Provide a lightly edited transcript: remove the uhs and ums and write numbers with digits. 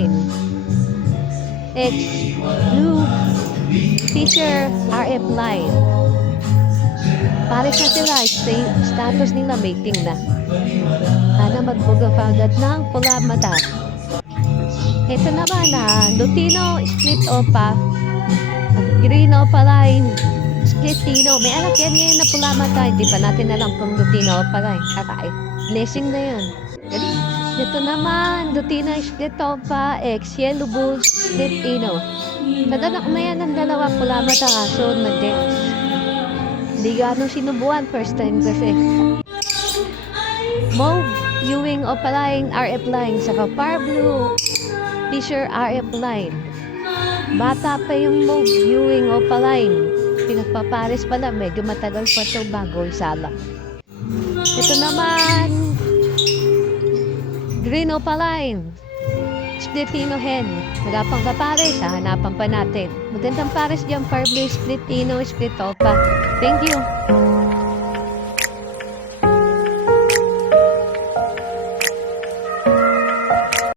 line. X Blue Fisher RF line. Pares na sila, status nila mating na. Sana magbuga agad ng pula mata. Ito naman Lutino split opa. Green opa line. Split Tino. May anak yan ngayon na pula mata. Hindi pa natin alam kung Lutino opa line. Kakay. Blessing na yun. Ito naman, Lutino split opa. X Yellow Bulls split Tino. Nadanak na yan ng dalawa pula mata kaso na-dex. Hindi gano'ng sinubuan, first time kasi. Mauve, Ewing Opaline, RF line, saka Far Blue, Fisher RF line. Bata pa yung Mauve, Ewing Opaline. Pinagpapares pala, medyo matagal pa ito bago isala. Ito naman, Green Opaline, Split Tino Hen. Wala pang kapares, hahanapan pa natin. Magandang pares dyan, Far Blue, Split Tino, Split Opa. Thank you.